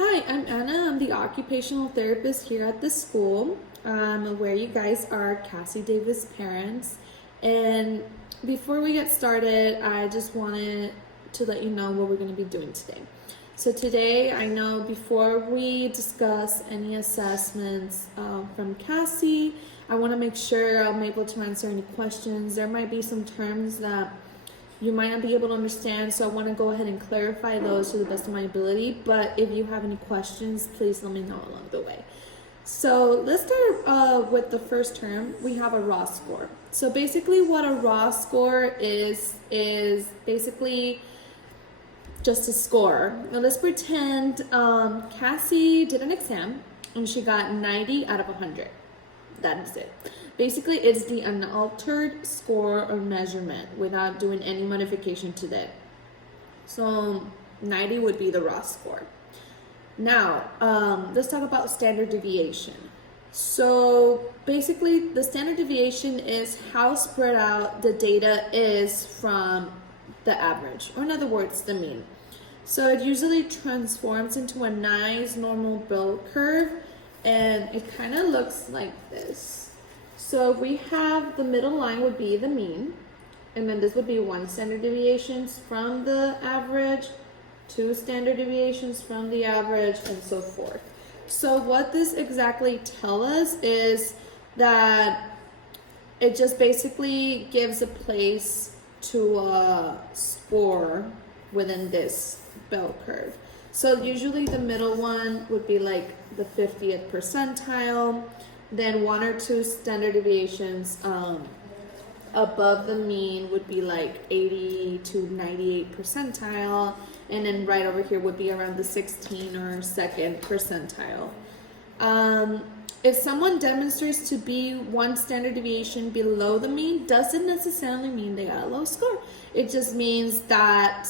Hi, I'm Anna. I'm the occupational therapist here at the school. I'm aware you guys are Cassie Davis parents. And before we get started, I just wanted to let you know what we're going to be doing today. So, today, I know before we discuss any assessments from Cassie, I want to make sure I'm able to answer any questions. There might be some terms that you might not be able to understand, so I want to go ahead and clarify those to the best of my ability. But if you have any questions, please let me know along the way. So let's start with the first term. We have a raw score. So basically what a raw score is basically just a score. Now let's pretend Cassie did an exam and she got 90 out of 100. That is it. Basically, it's the unaltered score or measurement without doing any modification to that. So 90 would be the raw score. Now, let's talk about standard deviation. So basically, the standard deviation is how spread out the data is from the average, or in other words, the mean. So it usually transforms into a nice normal bell curve, and it kind of looks like this. So we have the middle line would be the mean, and then this would be one standard deviations from the average, two standard deviations from the average, and so forth. So what this exactly tells us is that it just basically gives a place to a score within this bell curve. So usually the middle one would be like the 50th percentile, then one or two standard deviations above the mean would be like 80 to 98 percentile, and then right over here would be around the 16 or second percentile. If someone demonstrates to be one standard deviation below the mean, doesn't necessarily mean they got a low score. It just means that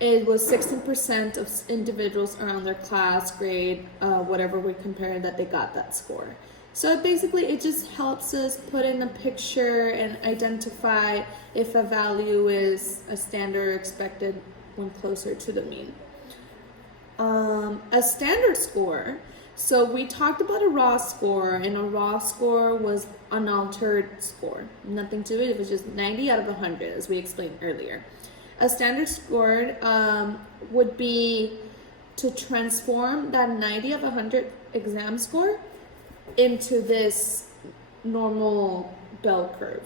it was 16% of individuals around their class grade, whatever we compare, that they got that score. So basically, it just helps us put in a picture and identify if a value is a standard or expected when closer to the mean. A standard score. So we talked about a raw score, and a raw score was unaltered score. Nothing to it. It was just 90 out of 100, as we explained earlier. A standard score would be to transform that 90 of 100 exam score into this normal bell curve.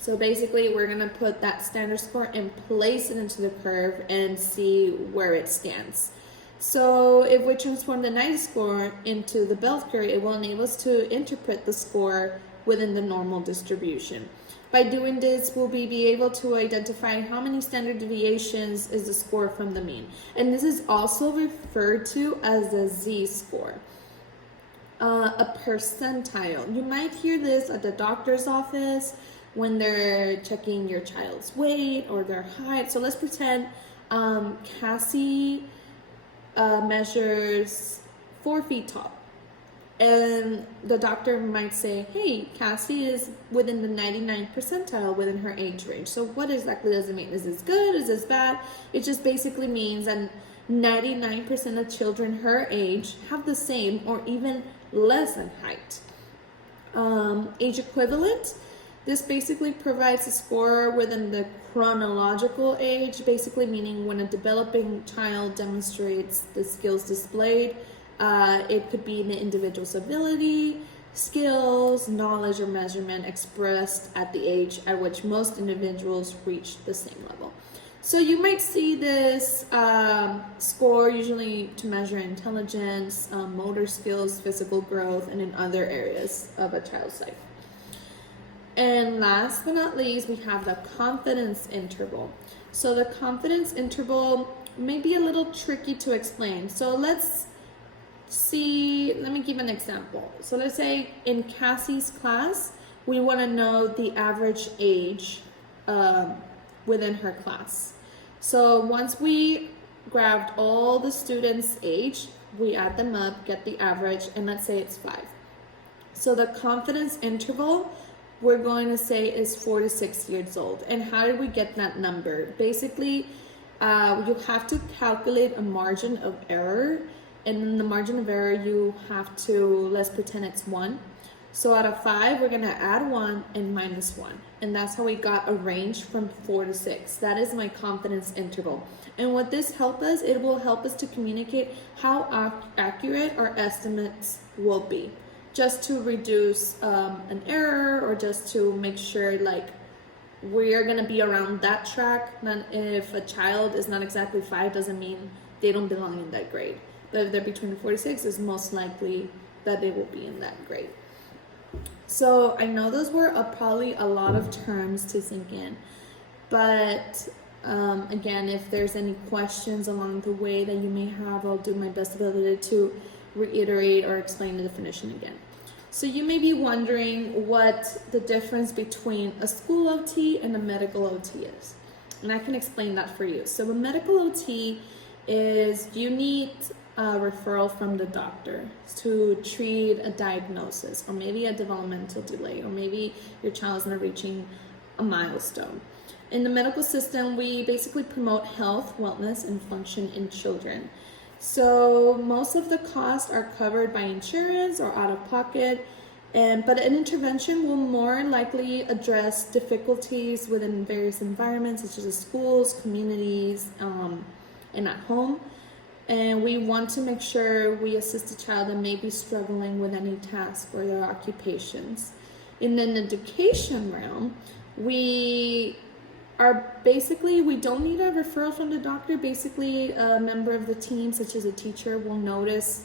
So basically, we're going to put that standard score and place it into the curve and see where it stands. So if we transform the 90 score into the bell curve, it will enable us to interpret the score within the normal distribution. By doing this, we'll be able to identify how many standard deviations is the score from the mean. And this is also referred to as the z-score. A percentile. You might hear this at the doctor's office when they're checking your child's weight or their height. So let's pretend Cassie measures 4 feet tall. And the doctor might say, hey, Cassie is within the 99th percentile within her age range. So what exactly does it mean? Is this good? Is this bad? It just basically means that 99% of children her age have the same or even less than height. Age equivalent. This basically provides a score within the chronological age, basically meaning when a developing child demonstrates the skills displayed. It could be the individual's ability, skills, knowledge, or measurement expressed at the age at which most individuals reach the same level. So you might see this score usually to measure intelligence, motor skills, physical growth, and in other areas of a child's life. And last but not least, we have the confidence interval. So the confidence interval may be a little tricky to explain. So let's see, let me give an example. So let's say in Cassie's class, we want to know the average age within her class. So once we grabbed all the students' age, we add them up, get the average, and let's say it's 5. So the confidence interval we're going to say is 4 to 6 years old. And how did we get that number? Basically, you have to calculate a margin of error, and in the margin of error you have to, let's pretend it's 1. So out of 5 we're gonna add 1 and minus 1, and that's how we got a range from 4 to 6. That is my confidence interval. And what this helps us, it will help us to communicate how accurate our estimates will be, just to reduce an error, or just to make sure like we are going to be around that track. Then if a child is not exactly 5, doesn't mean they don't belong in that grade. But if they're between 4 to 6, it's most likely that they will be in that grade. So I know those were probably a lot of terms to sink in, but again, if there's any questions along the way that you may have, I'll do my best ability to reiterate or explain the definition again. So you may be wondering what the difference between a school OT and a medical OT is. And I can explain that for you. So a medical OT is you need a referral from the doctor to treat a diagnosis, or maybe a developmental delay, or maybe your child's not reaching a milestone. In the medical system, we basically promote health, wellness, and function in children. So most of the costs are covered by insurance or out of pocket, but an intervention will more likely address difficulties within various environments, such as schools, communities, and at home. And we want to make sure we assist a child that may be struggling with any task or their occupations. In an education realm, we don't need a referral from the doctor. Basically, a member of the team, such as a teacher, will notice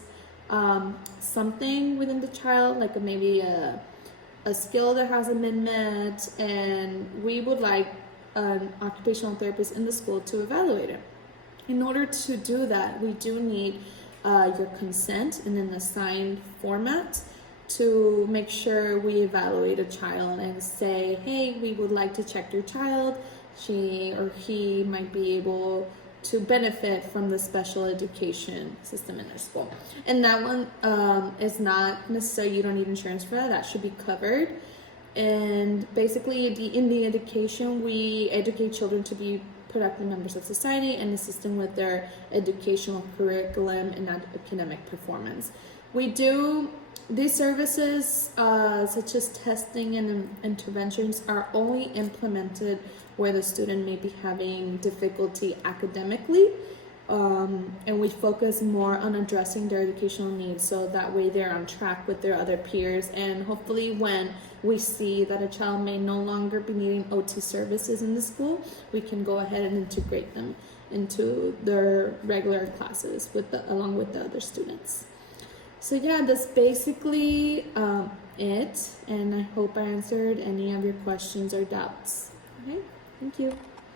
something within the child, like maybe a skill that hasn't been met, and we would like an occupational therapist in the school to evaluate it. In order to do that, we do need your consent in an assigned format to make sure we evaluate a child and say, hey, we would like to check your child. She or he might be able to benefit from the special education system in their school. And that one is not necessary. You don't need insurance for that. That should be covered. And basically, in the education, we educate children to be productive members of society and assist them with their educational curriculum and academic performance. We do these services, such as testing and interventions, are only implemented where the student may be having difficulty academically, and we focus more on addressing their educational needs, so that way they're on track with their other peers. And hopefully when we see that a child may no longer be needing OT services in the school, we can go ahead and integrate them into their regular classes along with the other students. So yeah, that's basically it, and I hope I answered any of your questions or doubts. Okay, thank you.